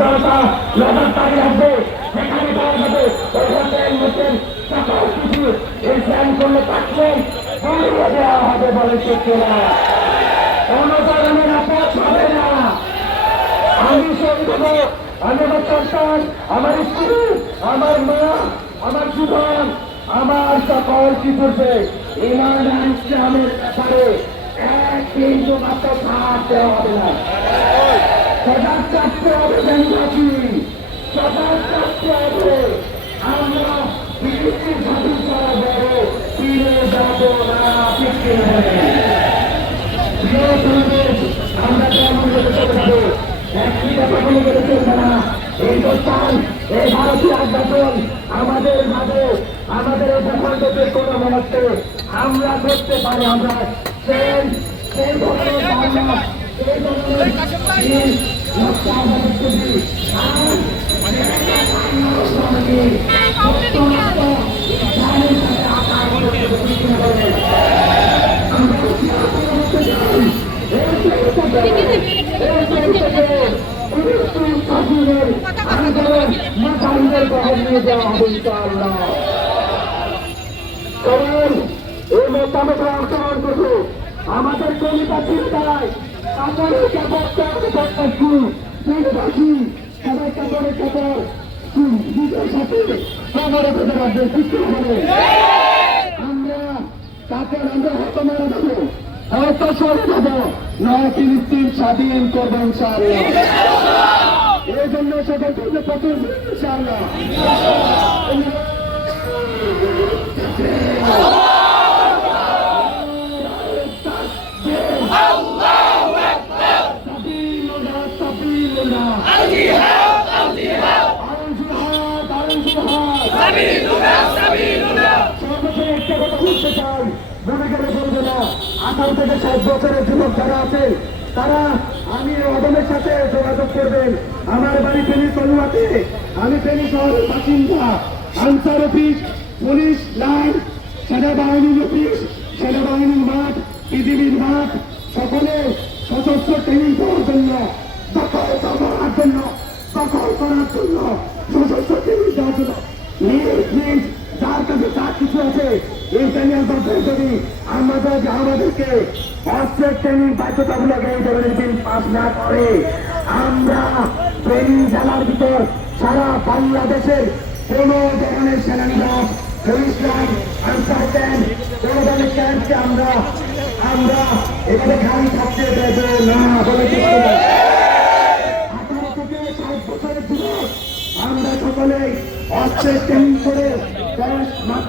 জনতা নজরদারি রাখবে সেখানে পাওয়া যাবে ওখানটায় নতুন সকল কিছু এই স্যান করলে পাচ্ছেন বলিয়ে দেওয়া হবে বলে চলছে কোনো ধরনের আপদ হবে না। আমি হব আমি আমার সন্তান, আমার স্ত্রী, আমার মা, আমার জীবন, আমার সকল কিছুতে ইমান ইসলামের ব্যাপারে। এক বিন্দু মাত্র দেওয়া হবে না। থাকতে হবে আমরা বিদেশি ভাবি করা আমরা কেমন করে চলতে হবে একটি না এই প্রস্থান এই ভারতীয় আমাদের মাঝে আমাদের কোনো মুহূর্তে আমরা করতে পারি আমরা সেই ধরনের জিনিস লক্ষ্য আমাদের প্রতি আর আমাদের কবিতা চিন্তায় আমাদের কাপড় সবাই কাপড়ের কাপড় নিজের সাথে কাপড়ে পেতে পারবে কিছু হবে আমরা তাকে আমরা হয়তো মারা যাব হয়তো সরে যাব নয় ফিলিস্তিন স্বাধীন করব ইনশাআল্লাহ এই জন্য সেটা করলে প্রচুর ইনশাআল্লাহ চাই মনে করে না আঠারো থেকে ষাট বছরের যুবক যারা আছে, তারা আমি অদমের সাথে যোগাযোগ করবেন। আমার বাড়ি ফেনী সলুয়াতে। আমি ফেনী শহরের বাসিন্দা। আনসার অফিস পুলিশ লাইন সেনাবাহিনীর অফিস, সেনাবাহিনীর মাঠ, পৃথিবীর মাঠ, সকলে সশস্ত্র ট্রেনিং দেওয়ার জন্য, দখল করার জন্য, দখল করার জন্য সশস্ত্র ট্রেনিং দেওয়ার জন্য। নিজ নিজ যা কিছু আছে ইন্টারনেট মাধ্যমে যদি আমাদের আমাদেরকে অস্ত্রের ট্রেনিং বাধ্যতামূলক এই ধরনের বিল পাস না করে, আমরা ট্রেনিং জেলার ভিতর সারা বাংলাদেশের কোন ধরনের সেনানিবাস, পুলিশ আনসার ক্যাম্প, কোন ধরনের ক্যাম্পকে আমরা আমরা এখানে খালি থাকতে দেব না বলে আমরা সকলে অস্ত্রের ট্রেনিং করে মাতা